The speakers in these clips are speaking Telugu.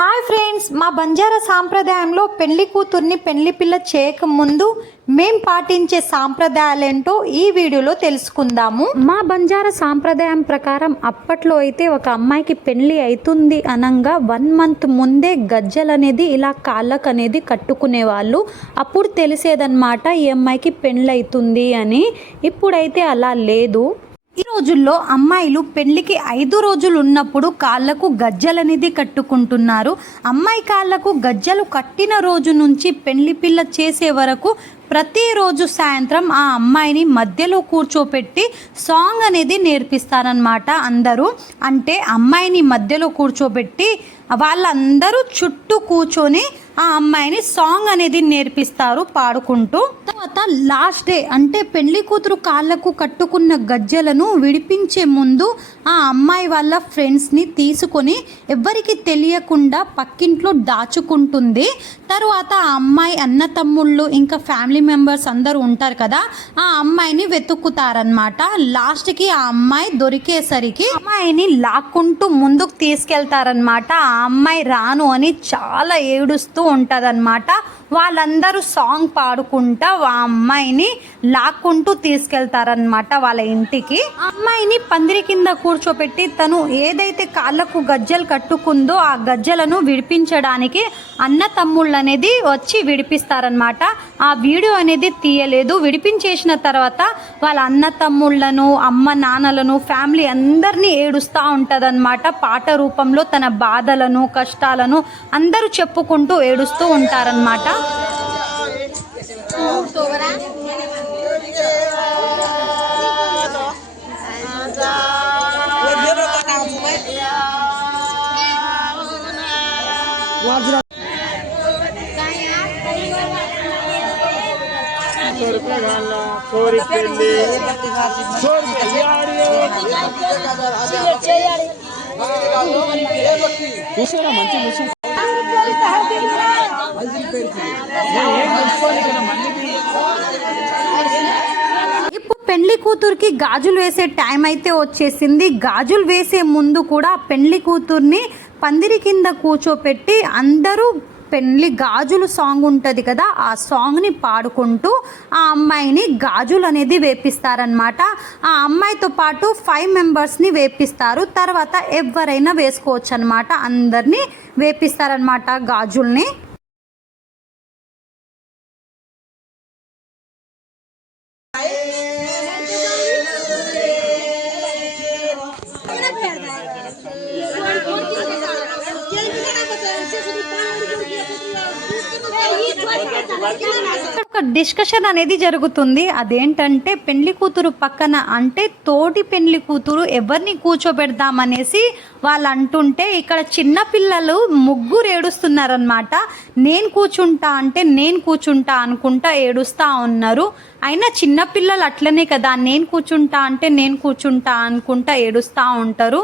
హాయ్ ఫ్రెండ్స్, మా బంజారా సాంప్రదాయంలో పెళ్లి కూతుర్ని పెళ్లి పిల్ల చేయకముందు మేం పాటించే సాంప్రదాయాలేంటో ఈ వీడియోలో తెలుసుకుందాము. మా బంజారా సాంప్రదాయం ప్రకారం అప్పట్లో అయితే ఒక అమ్మాయికి పెళ్లి అవుతుంది అనంగా 1 మంత్ ముందే గజ్జలు అనేది ఇలా కాళ్ళకు అనేది కట్టుకునేవాళ్ళు. అప్పుడు తెలిసేదన్నమాట ఈ అమ్మాయికి పెళ్లి అవుతుంది అని. ఇప్పుడైతే అలా లేదు. ఈ రోజుల్లో అమ్మాయిలు పెళ్లికి 5 రోజులు ఉన్నప్పుడు కాళ్ళకు గజ్జలు అనేది కట్టుకుంటున్నారు. అమ్మాయి కాళ్ళకు గజ్జలు కట్టిన రోజు నుంచి పెళ్లి పిల్ల చేసే వరకు ప్రతిరోజు సాయంత్రం ఆ అమ్మాయిని మధ్యలో కూర్చోపెట్టి సాంగ్ అనేది నేర్పిస్తారనమాట. అందరూ అంటే అమ్మాయిని మధ్యలో కూర్చోబెట్టి వాళ్ళందరూ చుట్టూ కూర్చొని ఆ అమ్మాయిని సాంగ్ అనేది నేర్పిస్తారు పాడుకుంటూ. తర్వాత లాస్ట్ డే అంటే పెళ్లి కూతురు కాళ్ళకు కట్టుకున్న గజ్జలను విడిపించే ముందు ఆ అమ్మాయి వాళ్ళ ఫ్రెండ్స్ని తీసుకొని ఎవరికి తెలియకుండా పక్కింట్లో దాచుకుంటుంది. తర్వాత ఆ అమ్మాయి అన్న తమ్ముళ్ళు ఇంకా ఫ్యామిలీ మెంబర్స్ అందరూ ఉంటారు కదా, ఆ అమ్మాయిని వెతుక్కుతారనమాట. లాస్ట్కి ఆ అమ్మాయి దొరికేసరికి అమ్మాయిని లాక్కుంటూ ముందుకు తీసుకెళ్తారనమాట. ఆ అమ్మాయి రాను అని చాలా ఏడుస్తూ ఉంటుందన్నమాట. వాళ్ళందరూ సాంగ్ పాడుకుంటా ఆ అమ్మాయిని లాక్కుంటూ తీసుకెళ్తారనమాట వాళ్ళ ఇంటికి. ఆ అమ్మాయిని పందిరి కింద కూర్చోపెట్టి తను ఏదైతే కాళ్ళకు గజ్జలు కట్టుకుందో ఆ గజ్జలను విడిపించడానికి అన్న తమ్ముళ్ళు అనేది వచ్చి విడిపిస్తారనమాట. ఆ వీడియో అనేది తీయలేదు. విడిపించేసిన తర్వాత వాళ్ళ అన్న తమ్ముళ్ళను అమ్మ నాన్నలను ఫ్యామిలీ అందరినీ ఏడుస్తూ ఉంటుందన్నమాట. పాట రూపంలో తన బాధలను కష్టాలను అందరూ చెప్పుకుంటూ ఏడుస్తూ ఉంటారనమాట. ఇప్పుడు పెళ్లి కూతురికి గాజులు వేసే టైం అయితే వచ్చేసింది. గాజులు వేసే ముందు కూడా పెళ్లి కూతుర్ని పందిరి కింద కూర్చోపెట్టి అందరూ పెళ్లి గాజులు సాంగ్ ఉంటుంది కదా, ఆ సాంగ్ని పాడుకుంటూ ఆ అమ్మాయిని గాజులు అనేది వేపిస్తారనమాట. ఆ అమ్మాయితో పాటు 5 మెంబర్స్ని వేపిస్తారు. తర్వాత ఎవరైనా వేసుకోవచ్చు అనమాట. అందరినీ వేపిస్తారనమాట గాజుల్ని. ఒక డిస్కషన్ అనేది జరుగుతుంది. అదేంటంటే పెళ్లి కూతురు పక్కన అంటే తోటి పెళ్లి కూతురు ఎవరిని కూర్చోబెడదామనేసి వాళ్ళు అంటుంటే ఇక్కడ చిన్న పిల్లలు 3 ఏడుస్తున్నారనమాట. నేను కూర్చుంటా అంటే నేను కూర్చుంటా అనుకుంటా ఏడుస్తూ ఉన్నారు. అయినా చిన్నపిల్లలు అట్లనే కదా, నేను కూర్చుంటా అంటే నేను కూర్చుంటా అనుకుంటా ఏడుస్తూ ఉంటారు.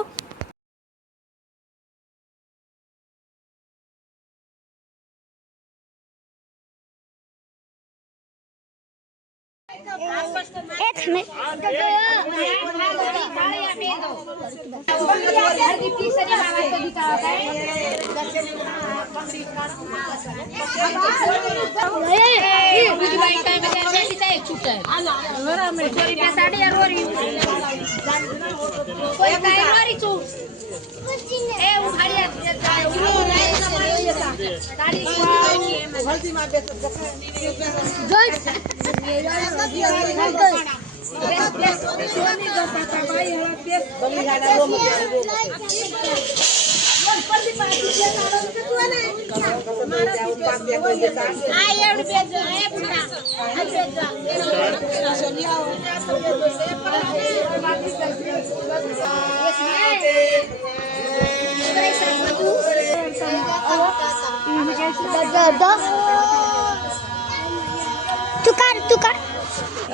tukar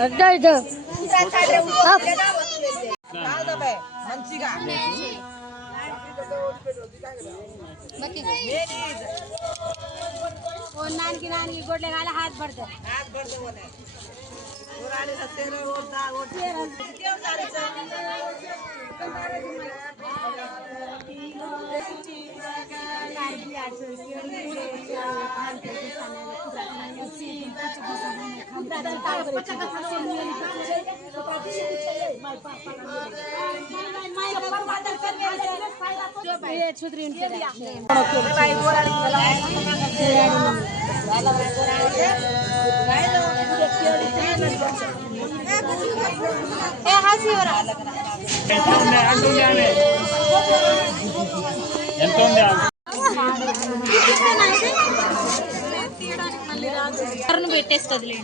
ada नानी गोडले घाला हात भरते పెట్టేస్తుంది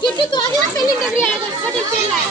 किती तो आधी पेलिंग करी आहे कधी पेलाय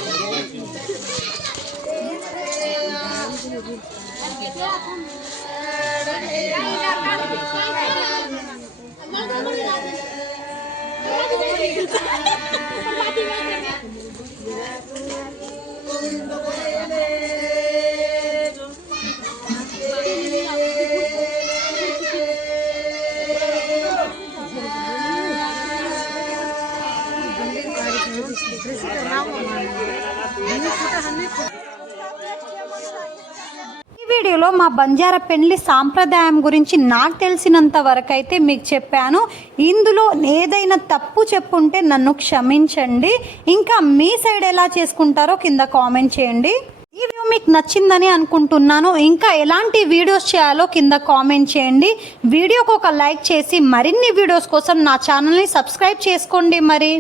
ఈ వీడియోలో మా బంజారా పెళ్లి సాంప్రదాయం గురించి నాకు తెలిసినంత వరకు అయితే మీకు చెప్పాను. ఇందులో ఏదైనా తప్పు చెప్పుంటే నన్ను క్షమించండి. ఇంకా మీ సైడ్ ఎలా చేసుకుంటారో కింద కామెంట్ చేయండి. ఈ వీడియో మీకు నచ్చిందని అనుకుంటున్నాను. ఇంకా ఎలాంటి వీడియోస్ చేయాలో కింద కామెంట్ చేయండి. వీడియోకి ఒక లైక్ చేసి మరిన్ని వీడియోస్ కోసం నా ఛానల్ని సబ్స్క్రైబ్ చేసుకోండి. మరి